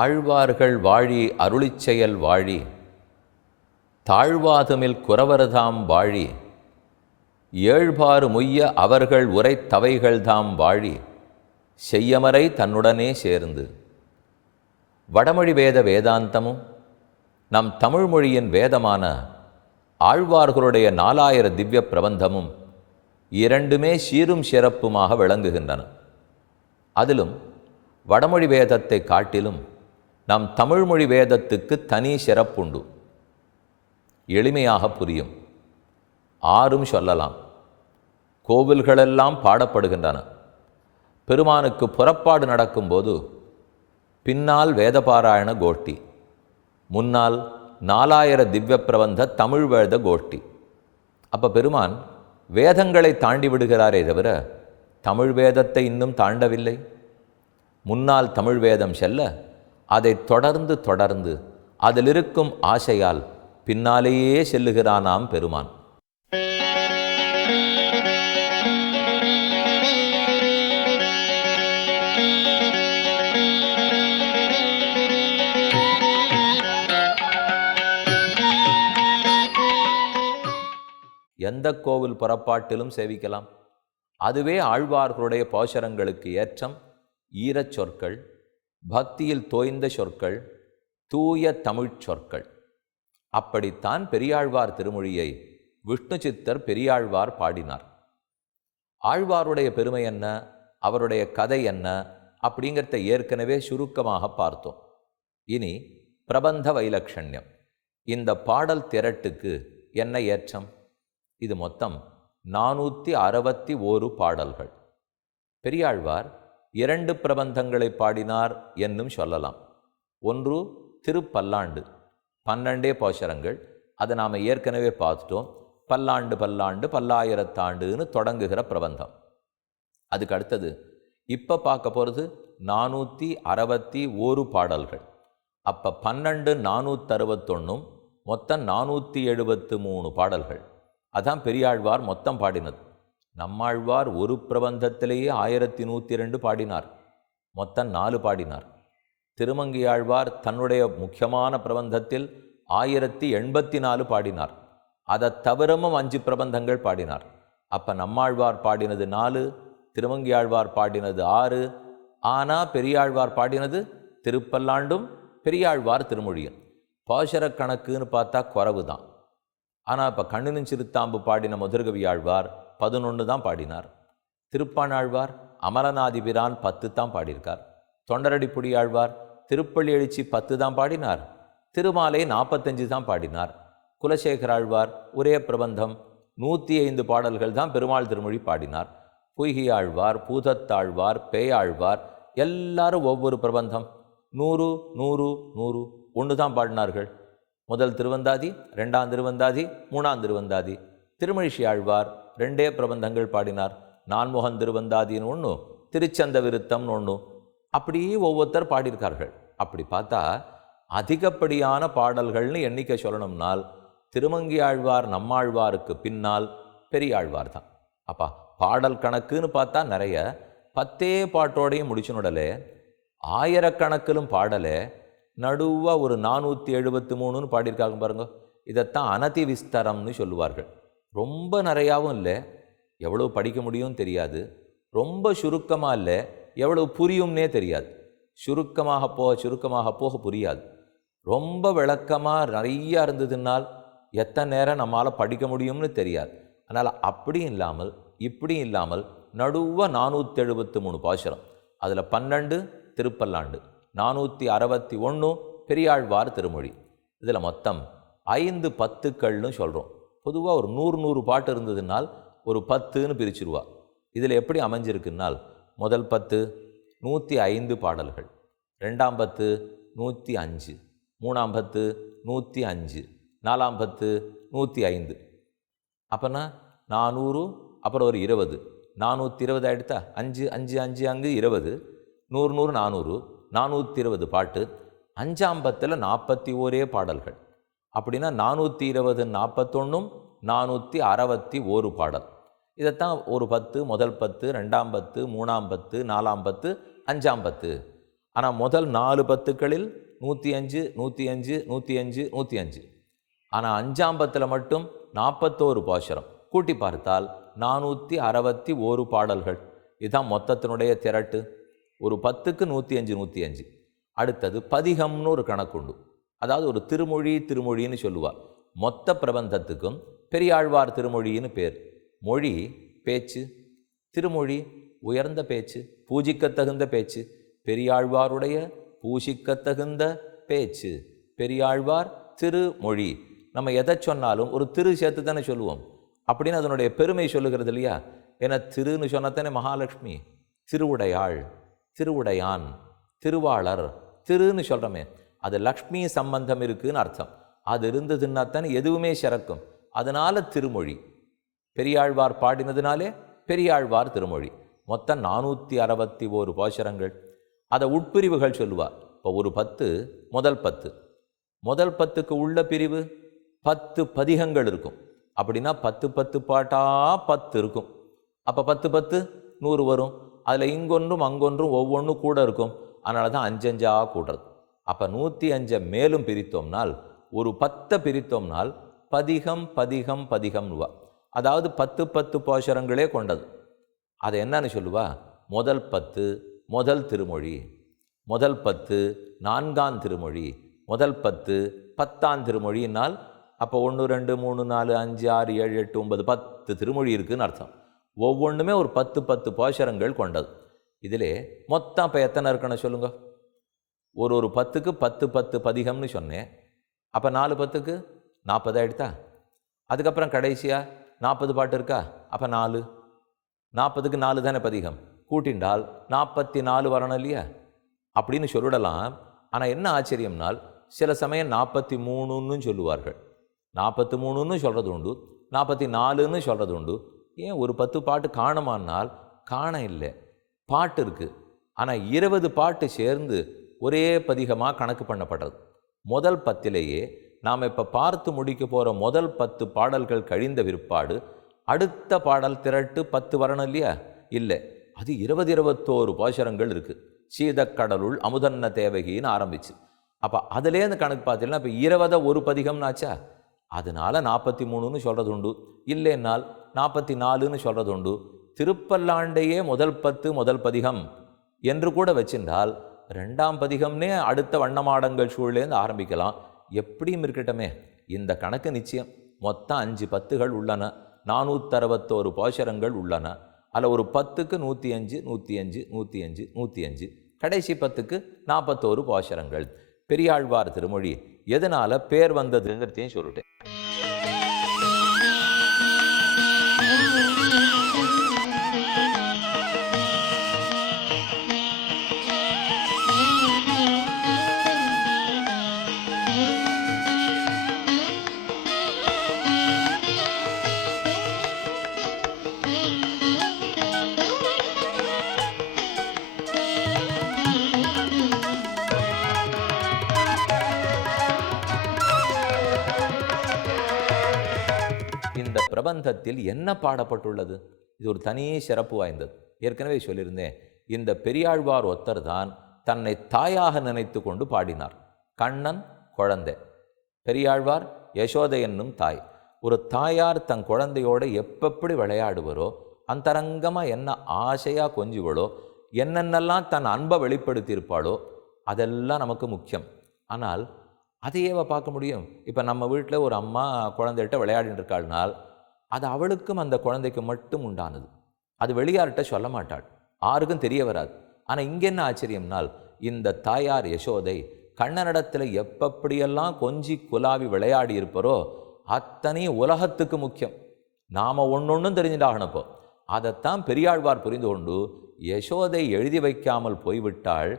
ஆழ்வார்கள் வாழி அருளிச் செயல் வாழி தாழ்வாதுமில் குறவர்தாம் வாழி ஏழ்பாறு முய்ய அவர்கள் உரைத்தவைகள்தாம் வாழி செய்யமறை தன்னுடனே சேர்ந்து. வடமொழி வேத வேதாந்தமும் நம் தமிழ் மொழியின் வேதமான ஆழ்வார்களுடைய 4000 திவ்ய பிரபந்தமும் இரண்டுமே சீரும் சிறப்புமாக விளங்குகின்றன. அதிலும் வடமொழி வேதத்தை காட்டிலும் நம் தமிழ்மொழி வேதத்துக்கு தனி சிறப்புண்டு. எளிமையாக புரியும், ஆறும் சொல்லலாம். கோவில்களெல்லாம் பாடப்படுகின்றன. பெருமானுக்கு புறப்பாடு நடக்கும்போது பின்னால் வேதபாராயண கோஷ்டி, முன்னால் 4000 திவ்ய பிரபந்த தமிழ் வேத கோஷ்டி. அப்போ பெருமான் வேதங்களை தாண்டி விடுகிறாரே தவிர தமிழ் வேதத்தை இன்னும் தாண்டவில்லை. முன்னால் தமிழ் வேதம் செல்ல அதை தொடர்ந்து அதில் இருக்கும் ஆசையால் பின்னாலேயே செல்லுகிறானாம் பெருமான். எந்த கோவில் புறப்பாட்டிலும் சேவிக்கலாம். அதுவே ஆழ்வார்களுடைய போஷரங்களுக்கு ஏற்றம். ஈரச் சொற்கள், பக்தியில் தோய்ந்த சொற்கள், தூய தமிழ்ச் சொற்கள். அப்படித்தான் பெரியாழ்வார் திருமொழியை விஷ்ணு சித்தர் பெரியாழ்வார் பாடினார். ஆழ்வாருடைய பெருமை என்ன, அவருடைய கதை என்ன அப்படிங்கிறத ஏற்கனவே சுருக்கமாக பார்த்தோம். இனி பிரபந்த வைலக்ஷண்யம். இந்த பாடல் திரட்டுக்கு என்ன ஏற்றம்? இது மொத்தம் 461 பாடல்கள். பெரியாழ்வார் 2 பிரபந்தங்களை பாடினார் என்னும் சொல்லலாம். ஒன்று திருப்பல்லாண்டு, 12 போஷரங்கள். அதை நாம் ஏற்கனவே பார்த்துட்டோம். பல்லாண்டு பல்லாண்டு பல்லாயிரத்தாண்டுன்னு தொடங்குகிற பிரபந்தம். அதுக்கு அடுத்தது இப்போ பார்க்க போகிறது 461 பாடல்கள். அப்போ 12 461, மொத்தம் 473 பாடல்கள். அதான் பெரியாழ்வார் மொத்தம் பாடினது. நம்மாழ்வார் ஒரு பிரபந்தத்திலேயே 1102 பாடினார், மொத்தம் 4 பாடினார். திருமங்கையாழ்வார் தன்னுடைய முக்கியமான பிரபந்தத்தில் 1084 பாடினார். அதை தவிரமும் 5 பிரபந்தங்கள் பாடினார். அப்போ நம்மாழ்வார் பாடினது 4, திருமங்கையாழ்வார் பாடினது 6. ஆனால் பெரியாழ்வார் பாடினது திருப்பல்லாண்டும் பெரியாழ்வார் திருமொழியும். பாசுர கணக்குன்னு பார்த்தா குறவு தான். ஆனால் இப்போ கண்ணினும் சிறுத்தாம்பு பாடின முதற்கவியாழ்வார் 11 தான் பாடினார். திருப்பாணாழ்வார் அமரநாதிபிரான் 10 தான் பாடியிருக்கார். தொண்டரடிப்புடியாழ்வார் திருப்பள்ளி எழுச்சி 10 தான் பாடினார். திருமாலை 45 தான் பாடினார். குலசேகராழ்வார் ஒரே பிரபந்தம் 105 பாடல்கள் தான் பெருமாள் திருமொழி பாடினார். பொய்கையாழ்வார், பூதத்தாழ்வார், பேயாழ்வார் எல்லாரும் ஒவ்வொரு பிரபந்தம் 100 100 100 ஒன்று தான் பாடினார்கள். முதல் திருவந்தாதி, 2ஆம் திருவந்தாதி, 3ஆம் திருவந்தாதி. திருமழிசை ஆழ்வார் 2 பிரபந்தங்கள் பாடினார். நான்முகன் திருவந்தாதின்னு ஒன்று, திருச்சந்த விருத்தம்னு ஒன்று. அப்படியே ஒவ்வொருத்தர் பாடியிருக்கார்கள். அப்படி பார்த்தா அதிகப்படியான பாடல்கள்னு எண்ணிக்கை சொல்லணும்னால் திருமங்கி ஆழ்வார் நம்மாழ்வாருக்கு பின்னால் பெரியாழ்வார் தான். அப்பா பாடல் கணக்குன்னு பார்த்தா நிறைய, 10 பாட்டோடையும் முடிச்சுனுடலே, ஆயிரக்கணக்கிலும் பாடலே, நடுவாக ஒரு 473ன்னு பாடியிருக்காங்க பாருங்க. இதைத்தான் அனதி விஸ்தரம்னு சொல்லுவார்கள். ரொம்ப நிறையாவும் இல்லை, எவ்வளோ படிக்க முடியும் தெரியாது. ரொம்ப சுருக்கமாக இல்லை, எவ்வளோ புரியும்னே தெரியாது. சுருக்கமாக போக புரியாது. ரொம்ப விளக்கமாக நிறையா இருந்ததுனால் எத்தனை நேரம் நம்மளால் படிக்க முடியும்னு தெரியாது. அதனால் அப்படியும் இல்லாமல் இப்படியும் இல்லாமல் நடுவாக 473 பாசுரம். அதில் 12 திருப்பல்லாண்டு, 461 பெரியாழ்வார் திருமொழி. இதில் மொத்தம் 5 10கள்னு சொல்கிறோம். பொதுவாக ஒரு 100 பாட்டு இருந்ததுனால் ஒரு 10ன்னு பிரிச்சுருவா. இதில் எப்படி அமைஞ்சிருக்குன்னால் முதல் 10 105 பாடல்கள், 2ஆம் 10 105, 3ஆம் 10 105, 4ஆம் 10 105. அப்போனா 400, அப்புறம் ஒரு 20, 420 எடுத்தா 5 5 5 அங்கு 20, 100 100 400, 420 பாட்டு. 5ஆம் 10ல் 41 பாடல்கள். அப்படின்னா 420 41 461 பாடல். இதைத்தான் ஒரு 10, முதல் 10, 2ஆம் 10, 3ஆம் 10, 4ஆம் 10, 5ஆம் 10. ஆனால் முதல் 4 பத்துக்களில் 105 105 105 105. ஆனால் 5ஆம் பத்தில் மட்டும் 41 பாசுரம். கூட்டி பார்த்தால் 461 பாடல்கள். இதுதான் மொத்தத்தினுடைய திரட்டு. ஒரு 10க்கு 105 105. அடுத்தது பதிகம்னு ஒரு கணக்குண்டு. அதாவது ஒரு திருமொழின்னு சொல்லுவார். மொத்த பிரபந்தத்துக்கும் பெரியாழ்வார் திருமொழின்னு பேர். மொழி பேச்சு, திருமொழி உயர்ந்த பேச்சு, பூஜிக்கத்தகுந்த பேச்சு. பெரியாழ்வாருடைய பூஜிக்கத்தகுந்த பேச்சு, பெரியாழ்வார் திருமொழி. நம்ம எதை சொன்னாலும் ஒரு திரு சேர்த்து தானே சொல்லுவோம். அப்படின்னு அதனுடைய பெருமை சொல்லுகிறது இல்லையா? ஏன்னா திருன்னு சொன்னத்தானே மகாலட்சுமி, திருவுடையாள், திருவுடையான், திருவாளர், திருன்னு சொல்கிறோமே, அது லக்ஷ்மி சம்பந்தம் இருக்குன்னு அர்த்தம். அது இருந்ததுன்னா தானே எதுவுமே சிறக்கும். அதனால திருமொழி. பெரியாழ்வார் பாடினதுனாலே பெரியாழ்வார் திருமொழி. மொத்தம் 461 பாசுரங்கள். அதை உட்பிரிவுகள் சொல்லுவார். இப்போ ஒரு 10, முதல் 10, முதல் 10க்கு உள்ள பிரிவு 10 பதிகங்கள் இருக்கும். அப்படின்னா 10 10 பாட்டா 10 இருக்கும். அப்போ 10 10 100 வரும். அதில் இங்கொன்றும் அங்கொன்றும் ஒவ்வொன்றும் கூட இருக்கும். அதனால தான் 5 5ஆ கூடுறது. அப்போ 105 மேலும் பிரித்தோம்னால், ஒரு 10 பிரித்தோம்னால் பதிகம் பதிகம் பதிகம்னுவா. அதாவது 10 10 பாசுரங்களே கொண்டது. அதை என்னன்னு சொல்லுவா? முதல் 10 முதல் திருமொழி, முதல் 10 4ஆம் திருமொழி, முதல் 10 10ஆம் திருமொழினால் அப்போ 1 2 3 4 5 6 7 8 9 10 திருமொழி இருக்குதுன்னு அர்த்தம். ஒவ்வொன்றுமே ஒரு 10 10 பாசுரங்கள் கொண்டது. இதிலே மொத்தம் இப்போ எத்தனை இருக்குன்னு சொல்லுங்க. ஒரு 10க்கு 10 10 பதிகம்னு சொன்னேன். அப்போ 4 10க்கு 40 ஆகிடுதா? அதுக்கப்புறம் கடைசியாக 40 பாட்டு இருக்கா? அப்போ 4 40க்கு 4 தானே பதிகம். கூட்டின்றால் 44 வரணும் இல்லையா? அப்படின்னு சொல்லிடலாம். ஆனால் என்ன ஆச்சரியம்னால், சில சமயம் 43ன்னு சொல்லுவார்கள். 43ன்னு சொல்கிறது உண்டு, 44ன்னு சொல்கிறது உண்டு. ஏன் ஒரு 10 பாட்டு காணுமானால் காண இல்லை, பாட்டு இருக்குது. ஆனால் 20 பாட்டு சேர்ந்து ஒரே பதிகமாக கணக்கு பண்ணப்படுறது. முதல் 10லேயே நாம் இப்போ பார்த்து முடிக்க போகிற முதல் 10 பாடல்கள் கழிந்த விற்பாடு அடுத்த பாடல் திரட்டு 10 வரணும் இல்லையா? இல்லை, அது 20 21 பாசுரங்கள் இருக்குது. சீதக்கடலுள் அமுதன்ன தேவகின்னு ஆரம்பிச்சு. அப்போ அதுலேருந்து கணக்கு பார்த்தீங்கன்னா இப்போ 20 ஒரு பதிகம்னாச்சா? அதனால 43ன்னு சொல்கிறது உண்டு, இல்லைன்னால் 44ன்னு சொல்கிறது உண்டு. திருப்பல்லாண்டையே முதல் 10 முதல் பதிகம் என்று கூட வச்சிருந்தால் 2ஆம் பதிகம்னே அடுத்த வண்ணமாடங்கள் சூழலேருந்து ஆரம்பிக்கலாம். எப்படியும் இருக்கட்டுமே, இந்த கணக்கு நிச்சயம். மொத்தம் 5 10கள் உள்ளன, 461 பாசுரங்கள் உள்ளன. அதில் ஒரு 10க்கு 105 105 105 105, கடைசி 10க்கு 41 பாசுரங்கள். பெரியாழ்வார் திருமொழி எதனால் பேர் வந்ததுங்கிறதையும் சொல்லிட்டேன். இந்த பிரபந்தத்தில் என்ன பாடப்பட்டுள்ளது? இது ஒரு தனி சிறப்பு வாய்ந்தது. ஏற்கனவே சொல்லியிருந்தேன், இந்த பெரியாழ்வார் ஒத்தர் தான் தன்னை தாயாக நினைத்து கொண்டு பாடினார். கண்ணன் குழந்தை, பெரியாழ்வார் யசோதை என்னும் தாய். ஒரு தாயார் தன் குழந்தையோடு எப்பப்படி விளையாடுவரோ, அந்தரங்கமாக என்ன ஆசையாக கொஞ்சுவளோ, என்னென்னலாம் தன் அன்பை வெளிப்படுத்தியிருப்பாளோ அதெல்லாம் நமக்கு முக்கியம். ஆனால் அதையேவ பார்க்க முடியும்? இப்போ நம்ம வீட்டில் ஒரு அம்மா குழந்தைகிட்ட விளையாடிட்டு இருக்காள்னால் அது அவளுக்கும் அந்த குழந்தைக்கு மட்டும் உண்டானது. அது வெளியார்கிட்ட சொல்ல மாட்டாள், யாருக்கும் தெரிய வராது. ஆனால் இங்கே என்ன ஆச்சரியம்னால், இந்த தாயார் யசோதை கண்ணனிடத்தில் எப்படியெல்லாம் கொஞ்சி குலாவி விளையாடி இருப்பாரோ அத்தனையும் உலகத்துக்கு முக்கியம். நாம் ஒன்றொன்றும் தெரிஞ்சுட்டாகணுப்போ. அதைத்தான் பெரியாழ்வார் புரிந்து கொண்டு, யசோதை எழுதி வைக்காமல் போய்விட்டாள்,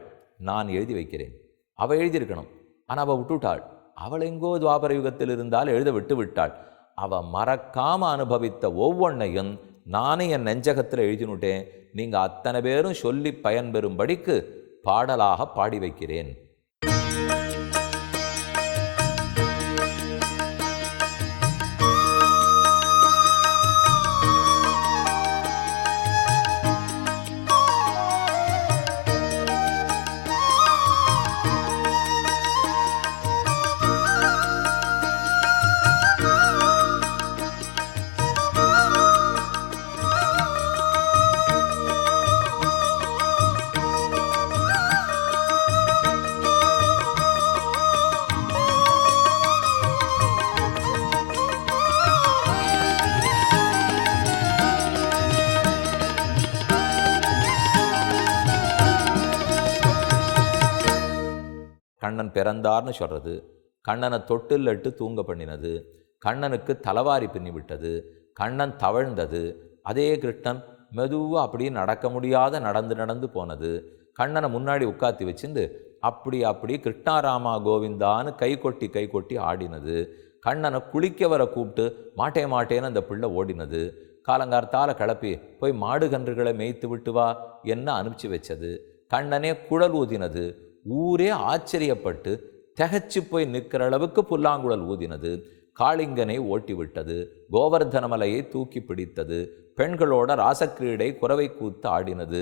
நான் எழுதி வைக்கிறேன். அவள் எழுதியிருக்கணும், ஆனால் அவள் விட்டுவிட்டாள். அவள் எங்கோ துவாபர யுகத்தில் இருந்தால் எழுத விட்டு விட்டாள். அவள் மறக்காமல் அனுபவித்த ஒவ்வொன்றையும் நானே என் நெஞ்சகத்தில் எழுதினுட்டேன். நீங்கள் அத்தனை பேரும் சொல்லி பயன்பெறும்படிக்கு பாடலாக பாடி வைக்கிறேன். கண்ணன் பிறந்தார்னு சொல்கிறது, கண்ணனை தொட்டில்லட்டு தூங்க பண்ணினது, கண்ணனுக்கு தலவாரி பின்னி விட்டது, கண்ணன் தவழ்ந்தது, அதே கிருஷ்ணன் மெதுவாக அப்படியே நடக்க முடியாத நடந்து நடந்து போனது, கண்ணனை முன்னாடி உட்காத்தி வச்சுட்டு அப்படி கிருஷ்ணாராமா கோவிந்தான்னு கை கொட்டி ஆடினது, கண்ணனை குளிக்க வர கூப்பிட்டு மாட்டேன்னு அந்த பிள்ளை ஓடினது, காலங்கார்த்தால கிளப்பி போய் மாடு கன்றுகளை மேய்த்து விட்டு வா என்ன அனுப்பிச்சு வச்சது, கண்ணனே குழல் ஊதினது, ஊரே ஆச்சரியப்பட்டு திகச்சு போய் நிற்கிற அளவுக்கு புல்லாங்குழல் ஊதினது, காளிங்கனை ஓட்டி விட்டது, கோவர்தன மலையை தூக்கி பிடித்தது, பெண்களோட ராசக்கிரீடை குறவை கூத்து ஆடினது.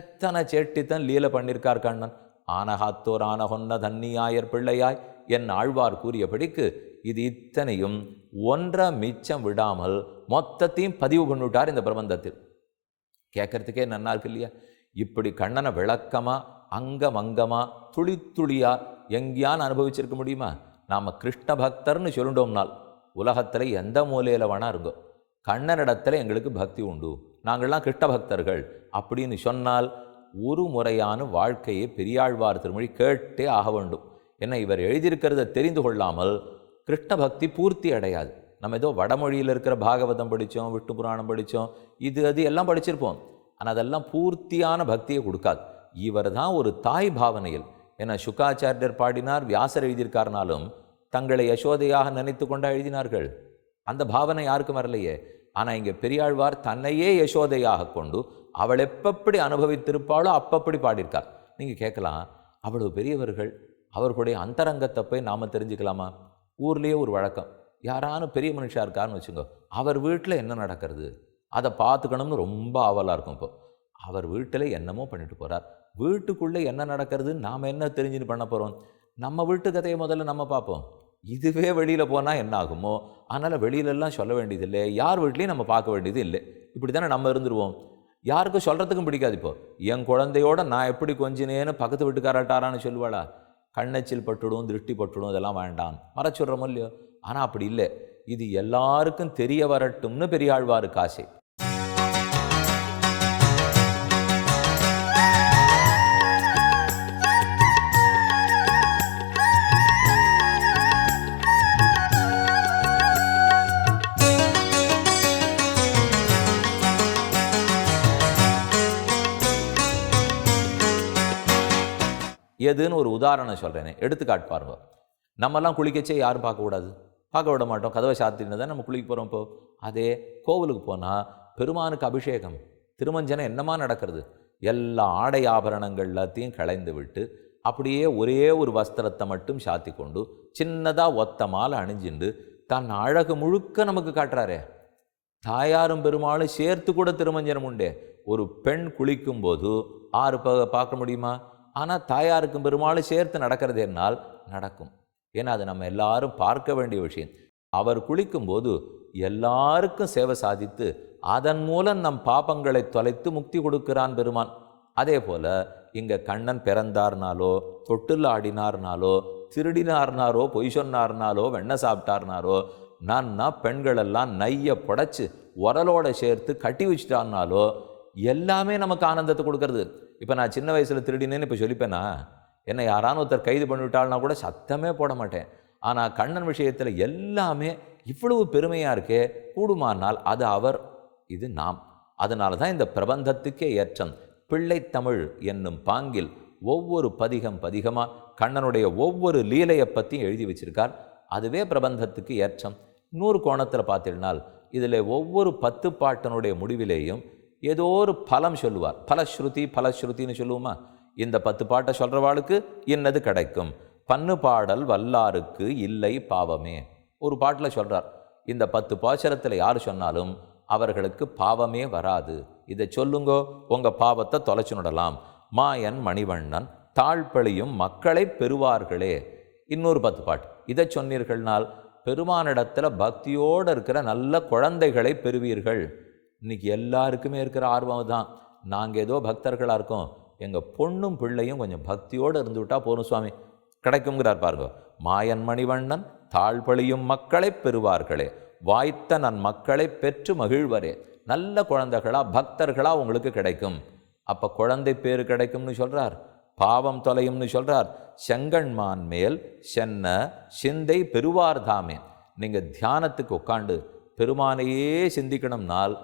எத்தனை சேட்டித்தன் லீல பண்ணியிருக்கார் கண்ணன். ஆனகாத்தோர் ஆனகொன்ன தன்னியாயர் பிள்ளையாய் என் ஆழ்வார் கூறியபடிக்கு இது இத்தனையும் ஒன்றை மிச்சம் விடாமல் மொத்தத்தையும் பதிவு பண்ணிவிட்டார் இந்த பிரபந்தத்தில். கேட்கறதுக்கே நன்னா இருக்கு இல்லையா? இப்படி கண்ணனை விளக்கமா அங்கமங்கமா துளி துளியா எங்கேயான்னு அனுபவிச்சிருக்க முடியுமா? நாம் கிருஷ்ண பக்தர்னு சொல்லிட்டோம்னால் உலகத்தில் எந்த மூலையில் வேணா இருங்கோ, கண்ணனிடத்தில் எங்களுக்கு பக்தி உண்டு, நாங்கள்லாம் கிருஷ்ண பக்தர்கள் அப்படின்னு சொன்னால் ஒரு முறையான வாழ்க்கையை பெரியாழ்வார் திருமொழி கேட்டே ஆக வேண்டும். ஏன்னா இவர் எழுதியிருக்கிறத தெரிந்து கொள்ளாமல் கிருஷ்ண பக்தி பூர்த்தி அடையாது. நம்ம ஏதோ வடமொழியில் இருக்கிற பாகவதம் படித்தோம், விஷ்ணு புராணம் படித்தோம், அது எல்லாம் படிச்சிருப்போம், ஆனால் அதெல்லாம் பூர்த்தியான பக்தியை கொடுக்காது. இவர் தான் ஒரு தாய் பாவனையில், ஏன்னா சுக்காச்சாரியர் பாடினார், வியாசர் எழுதியிருக்காருனாலும் தங்களை யசோதையாக நினைத்து கொண்டா எழுதினார்கள். அந்த பாவனை யாருக்கும் வரலையே. ஆனால் இங்கே பெரியாழ்வார் தன்னையே யசோதையாக கொண்டு அவள் எப்பப்படி அனுபவித்திருப்பாளோ அப்பப்படி பாடியிருக்கார். நீங்கள் கேட்கலாம், அவ்வளவு பெரியவர்கள், அவர்களுடைய அந்தரங்கத்தை போய் நாம் தெரிஞ்சுக்கலாமா? ஊர்லேயே ஒரு வழக்கம், யாரானு பெரிய மனுஷாக இருக்காருன்னு வச்சுக்கோ, அவர் வீட்டில் என்ன நடக்கிறது அதை பார்த்துக்கணும்னு ரொம்ப ஆவலாக இருக்கும். இப்போ அவர் வீட்டில் என்னமோ பண்ணிட்டு போகிறார், வீட்டுக்குள்ளே என்ன நடக்கிறதுன்னு நாம் என்ன தெரிஞ்சுன்னு பண்ண போகிறோம்? நம்ம வீட்டு கதையை முதல்ல நம்ம பார்ப்போம். இதுவே வெளியில் போனால் என்ன ஆகுமோ? அதனால் வெளியிலெல்லாம் சொல்ல வேண்டியதில்லை, யார் வீட்லேயும் நம்ம பார்க்க வேண்டியது இல்லை. இப்படி தானே நம்ம இருந்துருவோம். யாருக்கும் சொல்கிறதுக்கும் பிடிக்காது. இப்போ என் குழந்தையோட நான் எப்படி கொஞ்சினேன்னு பக்கத்து வீட்டுக்காரட்டாரான்னு சொல்லுவாளா? கண்ணச்சில் பட்டுடும், திருஷ்டி பட்டுடும், இதெல்லாம் வேண்டாம் மறைச்சுடுறோமோ இல்லையோ. ஆனால் அப்படி இல்லை, இது எல்லாருக்கும் தெரிய வரட்டும்னு பெரியாழ்வாருக்கு ஆசை. எதுன்னு ஒரு உதாரணம் சொல்கிறேனே, எடுத்துக்காட்டு பாருங்க. நம்மெல்லாம் குளிக்கச்சே யாரும் பார்க்கக்கூடாது, பார்க்க விட மாட்டோம், கதவை சாத்தின்னு தான் நம்ம குளிக்க போகிறோம். இப்போ அதே கோவிலுக்கு போனால் பெருமானுக்கு அபிஷேகம் திருமஞ்சனம் என்னமா நடக்கிறது? எல்லா ஆடை ஆபரணங்கள் எல்லாத்தையும் களைந்து விட்டு அப்படியே ஒரே ஒரு வஸ்திரத்தை மட்டும் சாத்தி கொண்டு சின்னதாக ஒத்த மாலை அணிஞ்சிண்டு தன் அழகு முழுக்க நமக்கு காட்டுறாரே. தாயாரும் பெருமாளும் சேர்த்து கூட திருமஞ்சனம் உண்டே. ஒரு பெண் குளிக்கும்போது ஆறு பார்க்க முடியுமா? ஆனால் தாயாருக்கும் பெருமாளும் சேர்த்து நடக்கிறது என்னால் நடக்கும். ஏன்னா அது நம்ம எல்லாரும் பார்க்க வேண்டிய விஷயம். அவர் குளிக்கும்போது எல்லாருக்கும் சேவை சாதித்து அதன் மூலம் நம் பாபங்களை தொலைத்து முக்தி கொடுக்கிறான் பெருமான். அதே போல் இங்கே கண்ணன் பிறந்தார்னாலோ, தொட்டில் ஆடினார்னாலோ, திருடினார்னாரோ, பொய் சொன்னார்னாலோ, வெண்ணெய் சாப்பிட்டார்னாரோ, நான்னா பெண்களெல்லாம் நையை புடைச்சி உரலோட சேர்த்து கட்டி வச்சுட்டார்னாலோ எல்லாமே நமக்கு ஆனந்தத்தை கொடுக்கறது. இப்போ நான் சின்ன வயசில் திருடினேன்னு இப்போ சொல்லிப்பேனா? என்னை யாரான ஒருத்தர் கைது பண்ணிவிட்டாள்னா கூட சத்தமே போட மாட்டேன். ஆனால் கண்ணன் விஷயத்தில் எல்லாமே இவ்வளவு பெருமையாக இருக்கே, கூடுமானால் அது அவர், இது நாம். அதனால தான் இந்த பிரபந்தத்துக்கே ஏற்றம். பிள்ளைத்தமிழ் என்னும் பாங்கில் ஒவ்வொரு பதிகமாக கண்ணனுடைய ஒவ்வொரு லீலையை பற்றியும் எழுதி வச்சிருக்கார். அதுவே பிரபந்தத்துக்கு ஏற்றம். 100 கோணத்தில் பார்த்தீங்கன்னால் இதில் ஒவ்வொரு 10 பாட்டினுடைய முடிவிலேயும் ஏதோ ஒரு பலம் சொல்லுவார். பலஸ்ருதின்னு சொல்லுவோமா? இந்த 10 பாட்டை சொல்கிறவாளுக்கு இன்னது கிடைக்கும், பன்னு பாடல் வல்லாருக்கு இல்லை பாவமே. ஒரு பாட்டில் சொல்கிறார், இந்த 10 பாசுரத்தில் யார் சொன்னாலும் அவர்களுக்கு பாவமே வராது, இதை சொல்லுங்கோ உங்கள் பாவத்தை தொலைச்சுடலாம். மாயன் மணிவண்ணன் தாழ்பழியும் மக்களை பெறுவார்களே. இன்னொரு 10 பாட்டு இதை சொன்னீர்கள்னால் பெருமானிடத்தில் பக்தியோடு இருக்கிற நல்ல குழந்தைகளை பெறுவீர்கள். இன்றைக்கி எல்லாருக்குமே இருக்கிற ஆர்வம் தான். நாங்கள் ஏதோ பக்தர்களாக இருக்கோம், எங்கள் பொண்ணும் பிள்ளையும் கொஞ்சம் பக்தியோடு இருந்து விட்டால் போகணும் சுவாமி, கிடைக்குங்கிறார் பாருங்க. மாயன் மணிவண்ணன் தாழ்பழியும் மக்களை பெறுவார்களே, வாய்த்த நன் மக்களை பெற்று மகிழ்வரே. நல்ல குழந்தைகளா பக்தர்களா உங்களுக்கு கிடைக்கும். அப்போ குழந்தை பேர் கிடைக்கும்னு சொல்கிறார். பாவம் தொலையும்னு சொல்றார். செங்கண்மான் மேல் சென்ன சிந்தை பெருவார்தாமே. நீங்கள் தியானத்துக்கு உட்காண்டு பெருமானையே சிந்திக்கணும்னால்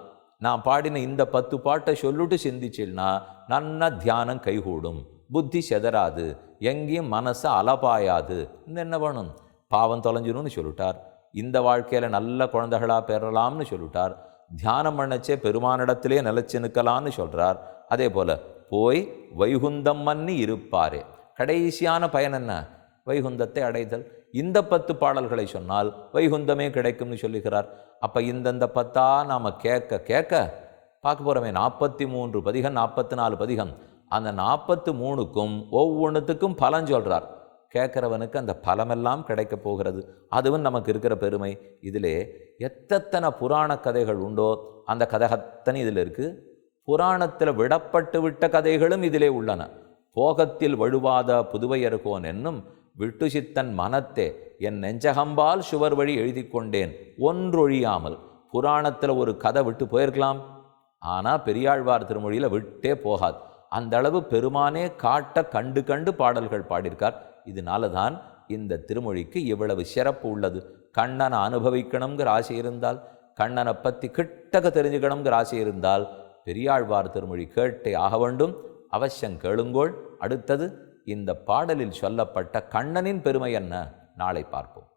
நான் பாடின இந்த 10 பாட்டை சொல்லிட்டு சிந்திச்சில்னா நன்னா தியானம் கைகூடும், புத்தி செதறாது, எங்கேயும் மனசை அலபாயாது. என்ன வேணும்? பாவம் தொலைஞ்சிடும்னு சொல்லிட்டார். இந்த வாழ்க்கையில் நல்ல குழந்தைகளாக பெறலாம்னு சொல்லிட்டார். தியானம் பண்ணச்சே பெருமானிடத்திலே நிலைச்சு நிற்கலான்னு சொல்கிறார். அதே போல் போய் வைகுந்தம் மன்னி இருப்பாரே, கடைசியான பயன் என்ன? வைகுந்தத்தை அடைதல். இந்த 10 பாடல்களை சொன்னால் வைகுந்தமே கிடைக்கும்னு சொல்லுகிறார். அப்போ இந்தந்த 10 நாம் கேட்க கேட்க பார்க்க போகிறோமே 43 பதிகம், 44 பதிகம். அந்த 43க்கும் ஒவ்வொன்றுத்துக்கும் பலன் சொல்கிறார். கேட்குறவனுக்கு அந்த பலமெல்லாம் கிடைக்க போகிறது. அதுவும் நமக்கு இருக்கிற பெருமை. இதிலே எத்தனை புராண கதைகள் உண்டோ அந்த கதைகத்தனை இதில் இருக்குது. புராணத்தில் விடப்பட்டு விட்ட கதைகளும் இதிலே உள்ளன. போகத்தில் வழுவாத புதுவையர்கோன் என்னும் விட்டு சித்தன் மனத்தே என் நெஞ்சகம்பால் சுவர் வழி எழுதி கொண்டேன் ஒன்றொழியாமல். புராணத்தில் ஒரு கதை விட்டு போயிருக்கலாம், ஆனால் பெரியாழ்வார் திருமொழியில் விட்டே போகாது. அந்த அளவு பெருமானே காட்ட கண்டு கண்டு பாடல்கள் பாடியிருக்கார். இதனால தான் இந்த திருமொழிக்கு இவ்வளவு சிறப்பு உள்ளது. கண்ணனை அனுபவிக்கணுங்கிற ஆசை இருந்தால், கண்ணனை பற்றி கிட்டக்க தெரிஞ்சுக்கணுங்கிற ஆசை இருந்தால் பெரியாழ்வார் திருமொழி கேட்டே ஆக வேண்டும். அவசியம் கேளுங்கோள். அடுத்தது இந்த பாடலில் சொல்லப்பட்ட கண்ணனின் பெருமை என்ன? நாளை பார்ப்போம்.